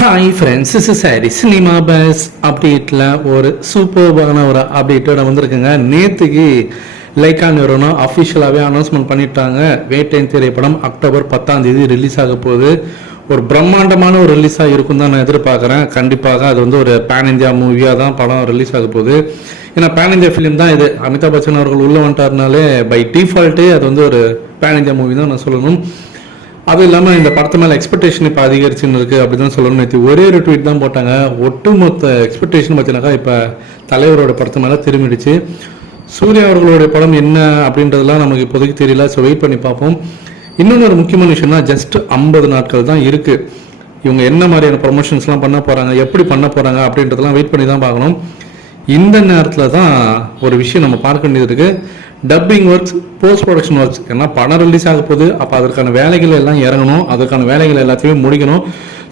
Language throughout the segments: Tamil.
ஹாய் ஃப்ரெண்ட்ஸ் இஸ் சாரி சினிமா பஸ் அப்டேட்டில் ஒரு சூப்பர்பான ஒரு அப்டேட்டோட வந்திருக்குங்க. நேற்றுக்கு லைக்கா நிறுவனம் அஃபிஷியலாகவே அனௌன்ஸ்மெண்ட் பண்ணிட்டாங்க. வேட்டையின் திரைப்படம் அக்டோபர் பத்தாம் தேதி ரிலீஸ் ஆக போகுது. ஒரு பிரம்மாண்டமான ஒரு ரிலீஸாக இருக்கும் தான் நான் எதிர்பார்க்குறேன். கண்டிப்பாக அது வந்து ஒரு பேன் இந்தியா மூவியாக தான் படம் ரிலீஸ் ஆக போகுது. ஏன்னா பேன் இந்தியா ஃபிலிம் தான் இது. அமிதாப் பச்சன் அவர்கள் உள்ள வந்துட்டாருனாலே பை டிஃபால்ட்டே அது வந்து ஒரு பேன் இந்தியா மூவி தான் நான் சொல்லணும். அது இல்லாமல் இந்த படத்து மேலே எக்ஸ்பெக்டேஷன் இப்போ அதிகரிச்சுன்னு இருக்குது அப்படி தான் சொல்லணும். நேற்று ஒரே ஒரு ட்வீட் தான் போட்டாங்க. ஒட்டுமொத்த எக்ஸ்பெக்டேஷன் பார்த்தீங்கன்னாக்கா இப்போ தலைவரோட படத்து மேலே திரும்பிடுச்சு. சூர்யா அவர்களுடைய படம் என்ன அப்படின்றதெல்லாம் நமக்கு இப்போதைக்கு தெரியல. ஸோ வெயிட் பண்ணி பார்ப்போம். இன்னொன்று ஒரு முக்கியமான விஷயம்னா ஜஸ்ட் ஐம்பது நாட்கள் தான் இருக்குது இவங்க என்ன மாதிரியான ப்ரொமோஷன்ஸ்லாம் பண்ண போகிறாங்க எப்படி பண்ண போகிறாங்க அப்படின்றதெல்லாம் வெயிட் பண்ணி தான் பார்க்கணும். இந்த நேரத்தில் தான் ஒரு விஷயம் நம்ம பார்க்க வேண்டியது இருக்குது dubbing works post production works ஏன்னா படம் ரிலீஸ் ஆக போகுது. அப்போ அதற்கான வேலைகள் எல்லாம் இறங்கணும். அதற்கான வேலைகள் எல்லாத்தையுமே முடிக்கணும்.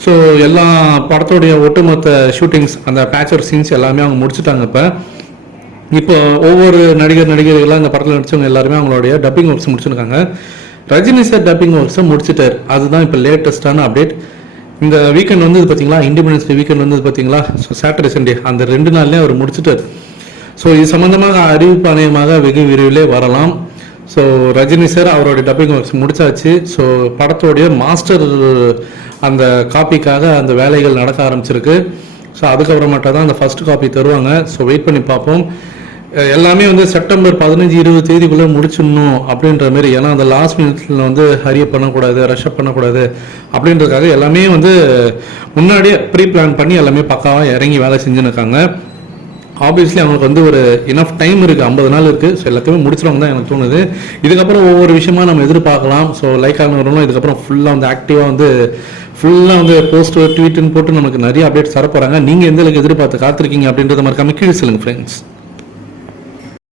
ஸோ எல்லா படத்தோடைய ஒட்டுமொத்த ஷூட்டிங்ஸ் அந்த பேச்சர் சீன்ஸ் எல்லாமே அவங்க முடிச்சுட்டாங்க இப்போ. இப்போ ஒவ்வொரு நடிகர் நடிகர்களாக இந்த படத்தில் நடிச்சவங்க எல்லாருமே அவங்களுடைய டப்பிங் ஒர்க்ஸ் முடிச்சிருக்காங்க. ரஜினி சார் டப்பிங் ஒர்க்ஸை முடிச்சிட்டார். அதுதான் இப்போ லேட்டஸ்டான அப்டேட் இந்த வீக்கெண்ட் வந்து பார்த்தீங்களா இண்டிபெண்டன்ஸ் டே வீக்கெண்ட் வந்து பார்த்தீங்களா ஸோ சாட்டர்டே சண்டே அந்த ரெண்டு நாள்லேயே அவர் முடிச்சிட்டார். ஸோ இது சம்மந்தமாக அறிவிப்பு ஆணையமாக வெகு விரைவிலே வரலாம். ஸோ ரஜினி சார் அவருடைய டப்பிங் ஒர்க்ஸ் முடிச்சாச்சு. ஸோ படத்தோடைய மாஸ்டர் அந்த காப்பிக்காக அந்த வேலைகள் நடக்க ஆரம்பிச்சிருக்கு. ஸோ அதுக்கப்புறமாட்டா தான் அந்த ஃபர்ஸ்ட் காப்பி தருவாங்க. ஸோ வெயிட் பண்ணி பார்ப்போம். எல்லாமே வந்து செப்டம்பர் பதினஞ்சு இருபது தேதிக்குள்ளே முடிச்சிடணும் அப்படின்ற மாதிரி. ஏன்னா அந்த லாஸ்ட் மினிட்ஸில் வந்து ஹரிய பண்ணக்கூடாது ரஷ்அப் பண்ணக்கூடாது அப்படின்றதுக்காக எல்லாமே வந்து முன்னாடியே ப்ரீ பிளான் பண்ணி எல்லாமே பக்காவாக இறங்கி வேலை செஞ்சுன்னு இருக்காங்க ஆப்வியஸ்லி அவங்களுக்கு வந்து ஒரு இனஃப் டைம் இருக்குது ஐம்பது நாள் இருக்குது ஸோ எல்லாத்தையுமே முடிச்சிருவாங்க தான் எனக்கு தோணுது. இதுக்கப்புறம் ஒவ்வொரு விஷயமா நம்ம எதிர்பார்க்கலாம். ஸோ லைக் ஆனவர்களும் இதுக்கப்புறம் ஃபுல்லாக வந்து ஆக்டிவாக வந்து ஃபுல்லாக வந்து போஸ்ட் ட்வீட்டுன்னு போட்டு நமக்கு நிறைய அப்டேட்ஸ் தரப்போகிறாங்க நீங்கள் எந்த அளவுக்கு எதிர்பார்த்து காத்திருக்கீங்க அப்படின்றத மறக்காம கீழே சொல்லுங்கள் ஃப்ரெண்ட்ஸ்